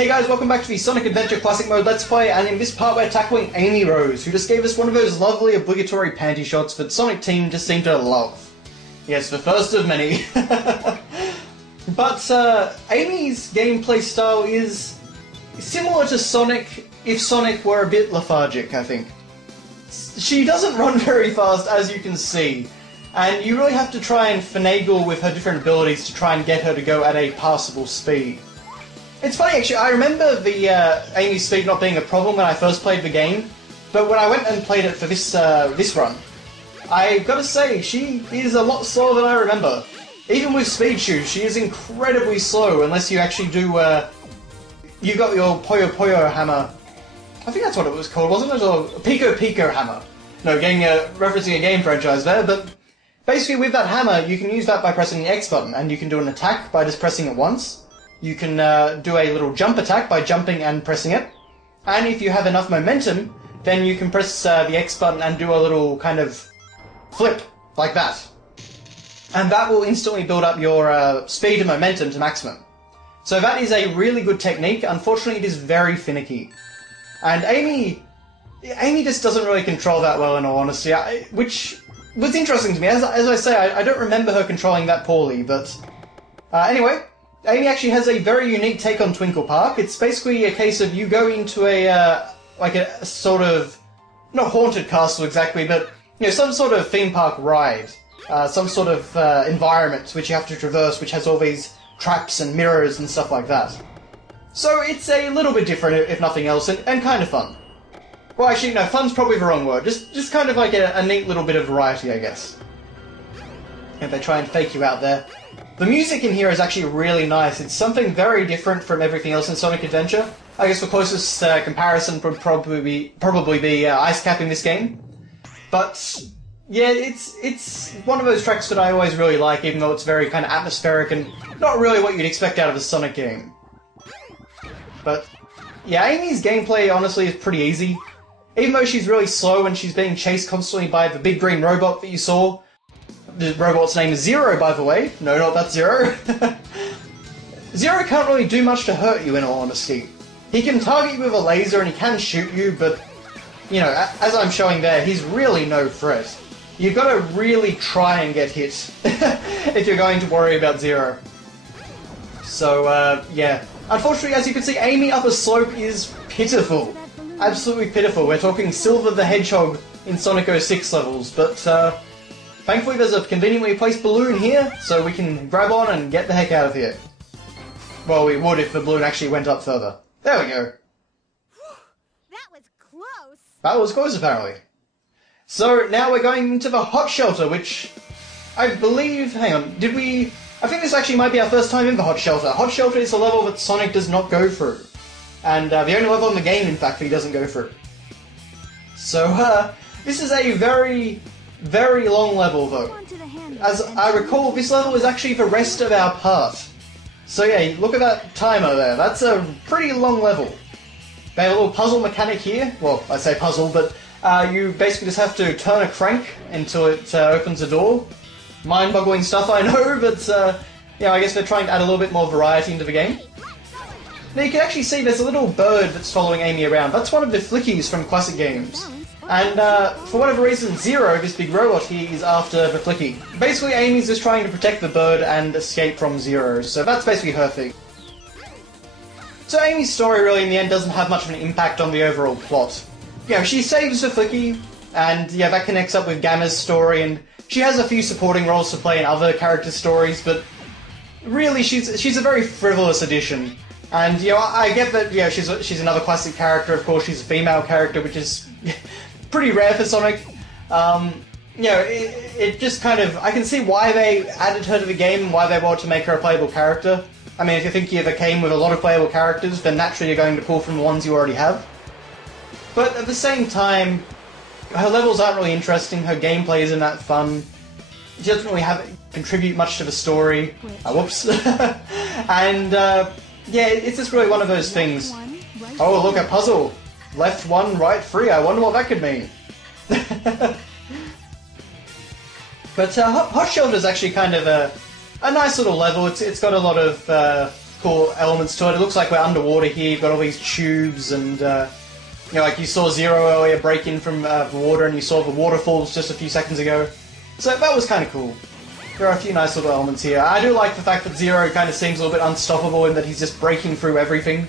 Hey guys, welcome back to the Sonic Adventure Classic Mode Let's Play, and in this part we're tackling Amy Rose, who just gave us one of those lovely obligatory panty shots that Sonic Team just seem to love. Yes, the first of many. But Amy's gameplay style is similar to Sonic, if Sonic were a bit lethargic, I think. She doesn't run very fast, as you can see, and you really have to try and finagle with her different abilities to try and get her to go at a passable speed. It's funny, actually, I remember the Amy's speed not being a problem when I first played the game, but when I went and played it for this run, I've got to say, she is a lot slower than I remember. Even with speed shoes, she is incredibly slow, unless you actually do, you got your Poyo Poyo hammer. I think that's what it was called, wasn't it? Or Pico Pico hammer. No, getting referencing a game franchise there, but basically with that hammer, you can use that by pressing the X button, and you can do an attack by just pressing it once. You can do a little jump attack by jumping and pressing it. And if you have enough momentum, then you can press the X button and do a little kind of flip, like that. And that will instantly build up your speed and momentum to maximum. So that is a really good technique. Unfortunately, it is very finicky. And Amy just doesn't really control that well, in all honesty, which was interesting to me. As I say, I don't remember her controlling that poorly, but anyway, Amy actually has a very unique take on Twinkle Park. It's basically a case of you go into a sort of, not haunted castle exactly, but you know, some sort of theme park ride, some sort of environment which you have to traverse, which has all these traps and mirrors and stuff like that. So it's a little bit different, if nothing else, and kind of fun. Well, actually, no, fun's probably the wrong word. Just kind of like a neat little bit of variety, I guess. If they try and fake you out there. The music in here is actually really nice. It's something very different from everything else in Sonic Adventure. I guess the closest comparison would probably be Ice Cap in this game. But yeah, it's one of those tracks that I always really like, even though it's very kind of atmospheric and not really what you'd expect out of a Sonic game. But yeah, Amy's gameplay honestly is pretty easy. Even though she's really slow and she's being chased constantly by the big green robot that you saw. The robot's name is Zero, by the way. No, not that Zero. Zero can't really do much to hurt you, in all honesty. He can target you with a laser and he can shoot you, but, you know, as I'm showing there, he's really no threat. You've got to really try and get hit if you're going to worry about Zero. So, yeah. Unfortunately, as you can see, Amy up a slope is pitiful. Absolutely pitiful. We're talking Silver the Hedgehog in Sonic 06 levels, but, thankfully there's a conveniently placed balloon here, so we can grab on and get the heck out of here. Well, we would if the balloon actually went up further. There we go. That was close. That was close, apparently. So, now we're going into the Hot Shelter, which I believe... Hang on, did we... I think this actually might be our first time in the Hot Shelter. Hot Shelter is a level that Sonic does not go through. And the only level in the game, in fact, that he doesn't go through. So, this is a very long level, though. As I recall, this level is actually the rest of our part. So yeah, look at that timer there. That's a pretty long level. They have a little puzzle mechanic here. Well, I say puzzle, but you basically just have to turn a crank until it opens a door. Mind-boggling stuff, I know, but yeah, I guess they're trying to add a little bit more variety into the game. Now you can actually see there's a little bird that's following Amy around. That's one of the flickies from classic games. And for whatever reason, Zero, this big robot here, is after the flicky. Basically, Amy's just trying to protect the bird and escape from Zero, so that's basically her thing. So Amy's story really, in the end, doesn't have much of an impact on the overall plot. You know, she saves the flicky, and yeah, that connects up with Gamma's story, and she has a few supporting roles to play in other character stories, but really, she's a very frivolous addition. And, you know, I get that, you know, she's another classic character, of course, she's a female character, which is pretty rare for Sonic. You know, it just kind of... I can see why they added her to the game and why they wanted to make her a playable character. I mean, if you think you ever came with a lot of playable characters, then naturally you're going to pull from the ones you already have. But at the same time, her levels aren't really interesting, her gameplay isn't that fun. She doesn't really contribute much to the story. Whoops. And, yeah, it's just really one of those things. Oh, look, a puzzle. Left 1, right 3. I wonder what that could mean. But Hot Shelter is actually kind of a nice little level. It's got a lot of cool elements to it. It looks like we're underwater here. You've got all these tubes and, you know, like you saw Zero earlier break in from the water and you saw the waterfalls just a few seconds ago. So that was kind of cool. There are a few nice little elements here. I do like the fact that Zero kind of seems a little bit unstoppable in that he's just breaking through everything.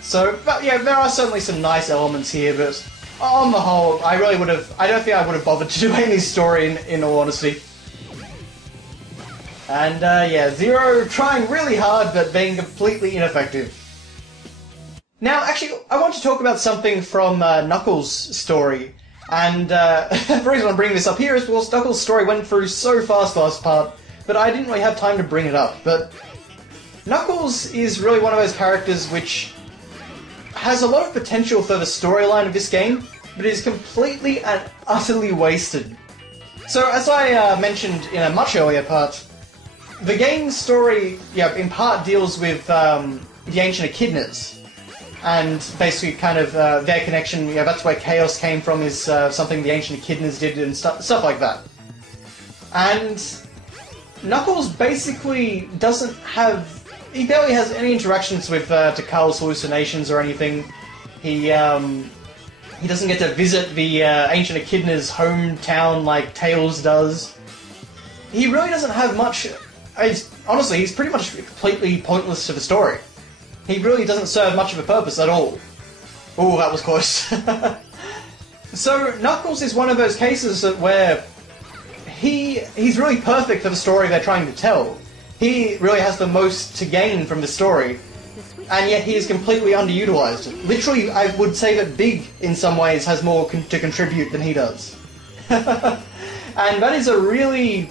So, but yeah, there are certainly some nice elements here, but on the whole, I don't think I would have bothered to do Amy's story in all honesty. And yeah, Zero trying really hard but being completely ineffective. Now, actually, I want to talk about something from Knuckles' story. And the reason I'm bringing this up here is because Knuckles' story went through so fast last part, but I didn't really have time to bring it up. But Knuckles is really one of those characters which has a lot of potential for the storyline of this game, but is completely and utterly wasted. So, as I mentioned in a much earlier part, the game's story, yeah, in part deals with the ancient echidnas. And basically, kind of their connection. Yeah, that's where chaos came from. Is something the ancient echidnas did and stuff like that. And Knuckles basically doesn't have. He barely has any interactions with Tikal's hallucinations or anything. He doesn't get to visit the ancient echidna's hometown like Tails does. He really doesn't have much. Honestly, he's pretty much completely pointless to the story. He really doesn't serve much of a purpose at all. Ooh, that was close. So, Knuckles is one of those cases where he's really perfect for the story they're trying to tell. He really has the most to gain from the story, and yet he is completely underutilized. Literally, I would say that Big, in some ways, has more to contribute than he does. And that is a really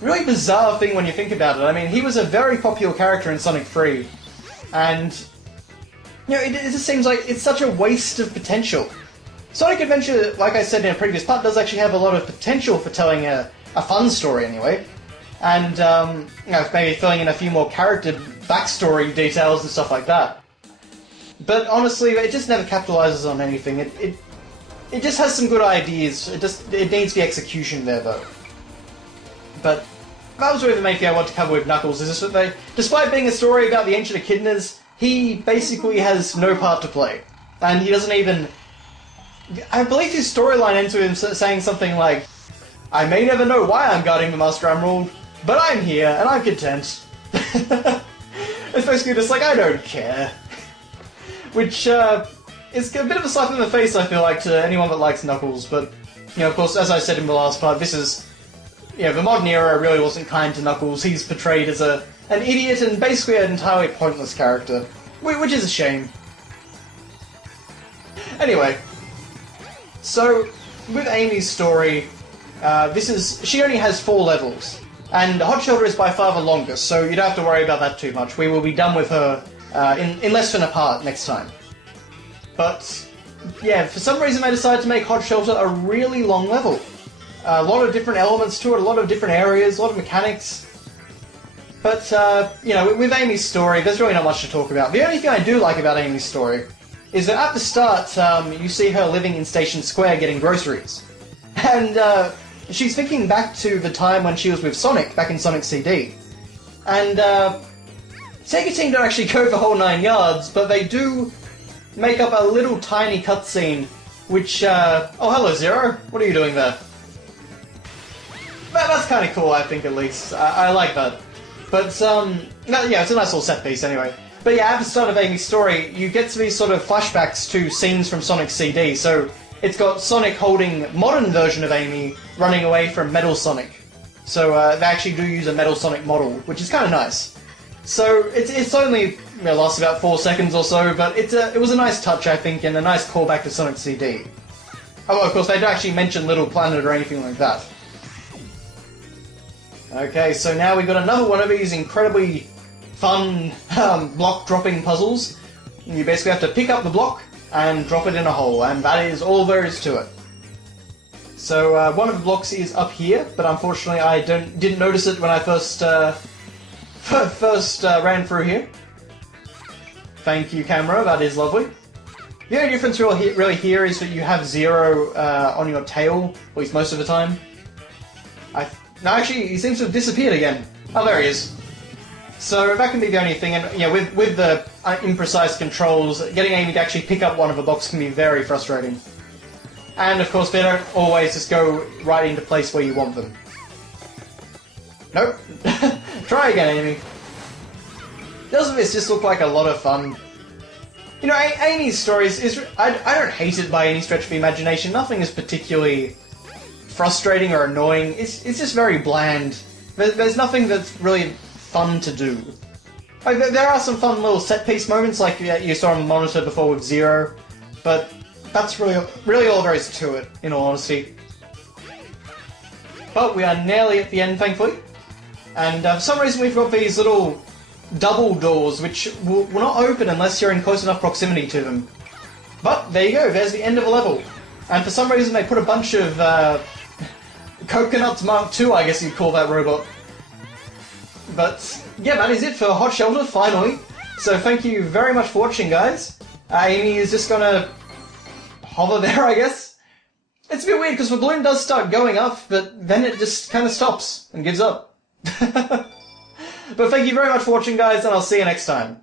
bizarre thing when you think about it. I mean, he was a very popular character in Sonic 3. And, you know, it just seems like it's such a waste of potential. Sonic Adventure, like I said in a previous part, does actually have a lot of potential for telling a fun story anyway. And, you know, maybe filling in a few more character backstory details and stuff like that. But honestly, it just never capitalizes on anything. It just has some good ideas. It needs the execution there, though. But that was really the main thing I want to cover with Knuckles, is just that despite being a story about the ancient echidnas, he basically has no part to play. And he doesn't even... I believe his storyline ends with him saying something like, "I may never know why I'm guarding the Master Emerald, but I'm here, and I'm content." It's basically just like, I don't care. Which, is a bit of a slap in the face, I feel like, to anyone that likes Knuckles, but, you know, of course, as I said in the last part, this is... Yeah, the modern era really wasn't kind to Knuckles. He's portrayed as an idiot and basically an entirely pointless character. Which is a shame. Anyway. So, with Amy's story, she only has 4 levels. And Hot Shoulder is by far the longest, so you don't have to worry about that too much. We will be done with her in less than a part next time. But, yeah, for some reason they decided to make Hot Shelter a really long level. A lot of different elements to it, a lot of different areas, a lot of mechanics. But, you know, with Amy's story, there's really not much to talk about. The only thing I do like about Amy's story is that at the start, you see her living in Station Square getting groceries. And, she's thinking back to the time when she was with Sonic, back in Sonic CD. And, Sega Team don't actually go the whole 9 yards, but they do make up a little tiny cutscene, which, oh, hello, Zero. What are you doing there? That's kind of cool, I think, at least. I like that. But, yeah, it's a nice little set piece, anyway. But yeah, at the start of Amy's story, you get to these sort of flashbacks to scenes from Sonic CD. So, it's got Sonic holding modern version of Amy running away from Metal Sonic. So, they actually do use a Metal Sonic model, which is kind of nice. So, it's only, you know, lasts about 4 seconds or so, but it was a nice touch, I think, and a nice callback to Sonic CD. Oh, well, of course, they don't actually mention Little Planet or anything like that. Okay, so now we've got another one of these incredibly fun block-dropping puzzles. You basically have to pick up the block and drop it in a hole, and that is all there is to it. So one of the blocks is up here, but unfortunately I didn't notice it when I first ran through here. Thank you, camera, that is lovely. The only difference really here is that you have Zero on your tail, at least most of the time. No, actually, he seems to have disappeared again. Oh, there he is. So that can be the only thing, and yeah, with the imprecise controls, getting Amy to actually pick up one of the blocks can be very frustrating. And of course, they don't always just go right into place where you want them. Nope. Try again, Amy. Doesn't this just look like a lot of fun? You know, Amy's stories is... I don't hate it by any stretch of the imagination. Nothing is particularly frustrating or annoying. It's just very bland. There's nothing that's really fun to do. Like, there are some fun little set-piece moments, like you saw on the monitor before with Zero, but that's really all there is to it, in all honesty. But we are nearly at the end, thankfully. And for some reason we've got these little double doors, which will not open unless you're in close enough proximity to them. But there you go, there's the end of a level. And for some reason they put a bunch of Coconuts Mark II, I guess you'd call that robot. But yeah, that is it for Hot Shelter, finally. So thank you very much for watching, guys. Amy is just gonna hover there, I guess. It's a bit weird because the balloon does start going up, but then it just kind of stops and gives up. But thank you very much for watching, guys, and I'll see you next time.